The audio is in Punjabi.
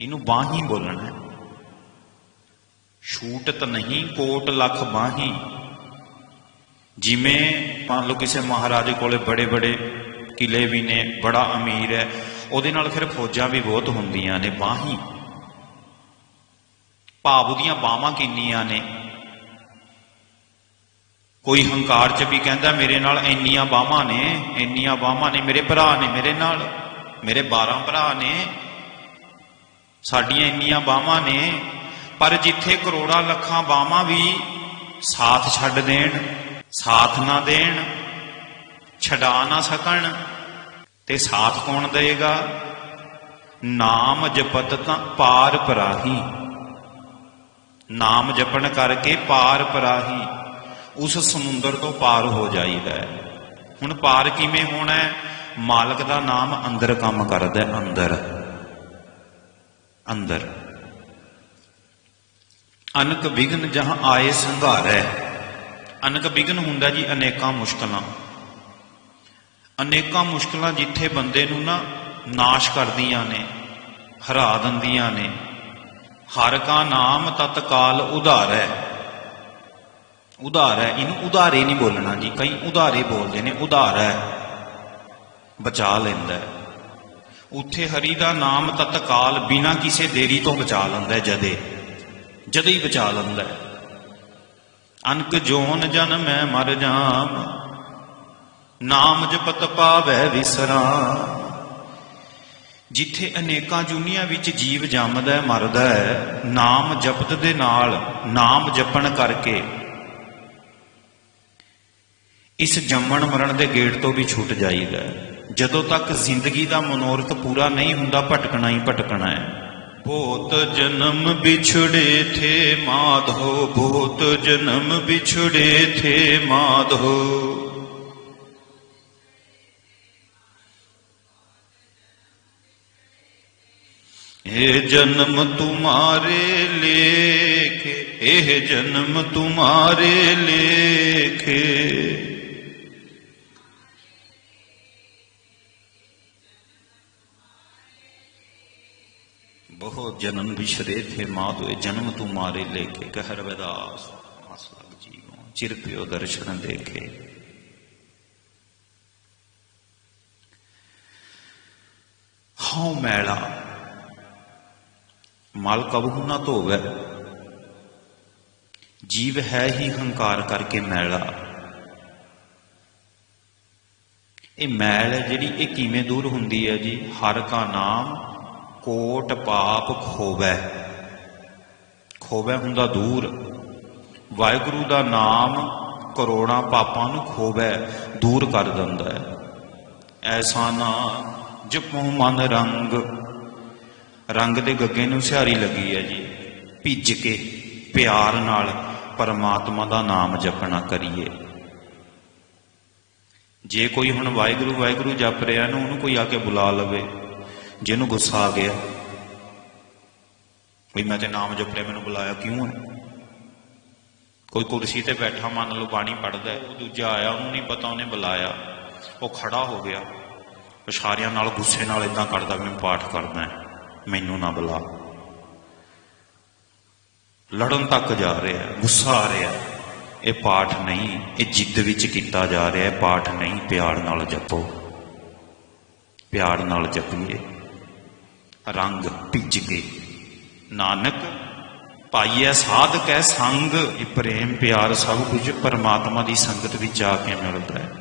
ਇਹਨੂੰ ਬਾਹੀ ਬੋਲਣਾ ਹੈ। ਛੂਟਤ ਨਹੀਂ, ਕੋਟ ਲੱਖ ਬਾਹੀ। ਜਿਵੇਂ ਮੰਨ ਲਓ ਕਿਸੇ ਮਹਾਰਾਜੇ ਕੋਲੇ ਬੜੇ ਬੜੇ ਕਿਲੇ ਵੀ ਨੇ, ਬੜਾ ਅਮੀਰ ਹੈ, ਉਹਦੇ ਨਾਲ ਫਿਰ ਫੌਜਾਂ ਵੀ ਬਹੁਤ ਹੁੰਦੀਆਂ ਨੇ, ਬਾਹੀ। ਭਾਵ ਦੀਆਂ ਬਾਹਾਂ ਕਿੰਨੀਆਂ ਨੇ। ਕੋਈ ਹੰਕਾਰ ਚ ਵੀ ਕਹਿੰਦਾ, ਮੇਰੇ ਨਾਲ ਇੰਨੀਆਂ ਬਾਹਾਂ ਨੇ, ਇੰਨੀਆਂ ਬਾਹਾਂ ਨੇ, ਮੇਰੇ ਭਰਾ ਨੇ ਮੇਰੇ ਨਾਲ, ਮੇਰੇ 12 ਭਰਾ ਨੇ ਸਾਡੀਆਂ ਇੰਨੀਆਂ ਬਾਹਾਂ ਨੇ, ਪਰ ਜਿੱਥੇ ਕਰੋੜਾਂ ਲੱਖਾਂ ਬਾਹਾਂ ਵੀ ਸਾਥ ਛੱਡ ਦੇਣ, ਸਾਥ ਨਾ ਦੇਣ, ਛਡਾ ਨਾ ਸਕਣ, ਤੇ ਸਾਥ ਕੌਣ ਦੇਗਾ ਨਾਮ ਜਪਤ ਤਾਂ ਪਾਰ ਪਰਾਹੀ। ਨਾਮ ਜਪਣ ਕਰਕੇ ਪਾਰ ਪਰਾਹੀ, ਉਸ ਸਮੁੰਦਰ ਤੋਂ ਪਾਰ ਹੋ ਜਾਈਦਾ ਹੁਣ ਪਾਰ ਕਿਵੇਂ ਹੋਣਾ ਮਾਲਕ ਦਾ ਨਾਮ ਅੰਦਰ ਕੰਮ ਕਰਦਾ ਅੰਦਰ। ਅੰਦਰ। ਅਨਕ ਵਿਗਨ ਜਹਾਂ ਆਏ ਸੰਘਾਰੈ। ਅਨਕ ਵਿਗਨ ਹੁੰਦਾ ਜੀ ਅਨੇਕਾਂ ਮੁਸ਼ਕਲਾਂ। ਅਨੇਕਾਂ ਮੁਸ਼ਕਲਾਂ ਜਿੱਥੇ ਬੰਦੇ ਨੂੰ ਨਾ ਨਾਸ਼ ਕਰਦੀਆਂ ਨੇ, ਹਰਾ ਦਿੰਦੀਆਂ ਨੇ। ਹਰ ਕਾ ਨਾਮ ਤਤਕਾਲ ਉਧਾਰੈ। ਉਧਾਰ ਹੈ ਇਹਨੂੰ ਉਧਾਰੇ ਨਹੀਂ ਬੋਲਣਾ ਜੀ। ਕਈ ਉਧਾਰੇ ਬੋਲਦੇ ਨੇ, ਉਧਾਰ। ਹੈ ਬਚਾ ਲੈਂਦਾ। ਹੈ। ਉੱਥੇ ਹਰੀ ਦਾ ਨਾਮ ਤਤਕਾਲ ਬਿਨਾ ਕਿਸੇ ਦੇਰੀ ਤੋਂ ਬਚਾ ਲੈਂਦਾ ਹੈ, ਜਦੇ ਜਦੇ ਹੀ ਬਚਾ ਲੈਂਦਾ ਹੈ। ਅਨਕ ਜੋਨ ਜਨ ਮੈਂ ਮਰ ਜਾਮ ਨਾਮ ਜਪਤ ਪਾਵੈ ਵਿਸਰਾਮ ਜਿੱਥੇ ਅਨੇਕਾਂ ਜੁਨੀਆਂ ਵਿੱਚ ਜੀਵ ਜੰਮਦਾ ਹੈ, ਮਰਦਾ ਹੈ, ਨਾਮ ਜਪਤ ਦੇ ਨਾਲ ਨਾਮ ਜਪਣ ਕਰਕੇ ਇਸ ਜੰਮਣ ਮਰਨ ਦੇ ਗੇਟ ਤੋਂ ਵੀ ਛੁੱਟ ਜਾਈਦਾ ਹੈ। ਜਦੋਂ ਤੱਕ ਜ਼ਿੰਦਗੀ ਦਾ ਮਨੋਰਥ ਪੂਰਾ ਨਹੀਂ ਹੁੰਦਾ, ਭਟਕਣਾ ਹੀ ਭਟਕਣਾ ਹੈ। ਬਹੁਤ ਜਨਮ ਵਿਛੜੇ ਥੇ ਮਾਧੋ ਬਹੁਤ ਜਨਮ ਵਿਛੜੇ ਥੇ ਮਾਧੋ ਇਹ ਜਨਮ ਤੁਮਾਰੇ ਲੇਖ, ਇਹ ਜਨਮ ਤੁਮਾਰੇ ਲੇਖੇ। ਬਹੁਤ ਜਨਮ ਵਿਸ਼ਰੇ ਥੇ ਮਾਧੋ ਇਹ ਜਨਮ ਤੁਮਾਰੇ ਲੇਖੇ ਕਹਿ ਰਵਿਦਾਸ ਆਸ ਲਗ ਜੀਵੋ ਚਿਰ ਪਿਓ ਦਰਸ਼ਨ ਦੇਖੇ। ਹਉ ਮੈਲਾ, ਮਲ ਕਬਹੂ ਨਾ ਧੋਵੈ। ਜੀਵ ਹੈ ਹੀ ਹੰਕਾਰ ਕਰਕੇ ਮੈਲਾ। ਇਹ ਮੈਲ ਹੈ ਜਿਹੜੀ ਇਹ ਕਿਵੇਂ ਦੂਰ ਹੁੰਦੀ ਹੈ ਜੀ? ਹਰ ਕਾ ਨਾਮ ਕੋਟ ਪਾਪ ਖੋਵੈ। ਖੋਵੈ ਹੁੰਦਾ ਦੂਰ। ਵਾਹਿਗੁਰੂ ਦਾ ਨਾਮ ਕਰੋੜਾਂ ਪਾਪਾਂ ਨੂੰ ਖੋਵੈ, ਦੂਰ ਕਰ ਦਿੰਦਾ ਹੈ। ਐਸਾ ਨਾ ਜਪੋ ਮਨ ਰੰਗ। ਰੰਗ ਦੇ ਗੱਗੇ ਨੂੰ ਸਿਹਾਰੀ ਲੱਗੀ ਹੈ ਜੀ। ਭਿੱਜ ਕੇ ਪਿਆਰ ਨਾਲ ਪਰਮਾਤਮਾ ਦਾ ਨਾਮ ਜਪਣਾ ਕਰੀਏ। ਜੇ ਕੋਈ ਹੁਣ ਵਾਹਿਗੁਰੂ ਵਾਹਿਗੁਰੂ ਜਪ ਰਿਹਾ ਨਾ, ਉਹਨੂੰ ਕੋਈ ਆ ਕੇ ਬੁਲਾ ਲਵੇ। ਜਿਹਨੂੰ ਗੁੱਸਾ ਆ ਗਿਆ। ਵੀ ਮੈਂ ਤੇ ਨਾਮ ਜਪ ਰਿਹਾ ਮੈਨੂੰ ਬੁਲਾਇਆ, ਕਿਉਂ ਹੈ ਕੋਈ ਕੁਰਸੀ ਤੇ ਬੈਠਾ ਮੰਨ ਲਓ ਬਾਣੀ ਪੜਦਾ ਉਹ ਦੂਜਾ ਆਇਆ, ਉਹਨੂੰ ਨਹੀਂ ਪਤਾ, ਉਹਨੇ ਬੁਲਾਇਆ। ਉਹ ਖੜਾ ਹੋ ਗਿਆ। ਇਸ਼ਾਰਿਆਂ ਨਾਲ ਗੁੱਸੇ ਨਾਲ ਇਦਾਂ ਕਰਦਾ, ਵੀ ਮੈਂ ਪਾਠ ਕਰਦਾ ਮੈਨੂੰ ਨਾ ਬੁਲਾ। ਲੜਨ ਤੱਕ ਜਾ ਰਿਹਾ, ਗੁੱਸਾ ਆ ਰਿਹਾ। ਇਹ ਪਾਠ ਨਹੀਂ, ਇਹ ਜਿੱਦ ਵਿੱਚ ਕੀਤਾ ਜਾ ਰਿਹਾ ਹੈ ਪਾਠ ਨਹੀਂ, ਪਿਆਰ ਨਾਲ ਜਪੋ। ਪਿਆਰ ਨਾਲ ਜਪੀਏ। ਰੰਗ ਭਿੱਜ ਕੇ ਨਾਨਕ, ਪਾਈਐ ਸਾਧ ਕੈ ਸੰਗ, ਇਹ ਪ੍ਰੇਮ ਪਿਆਰ ਸਭ ਕੁਝ ਪਰਮਾਤਮਾ ਦੀ ਸੰਗਤ ਵਿੱਚ ਜਾ ਕੇ ਮਿਲਦਾ ਹੈ।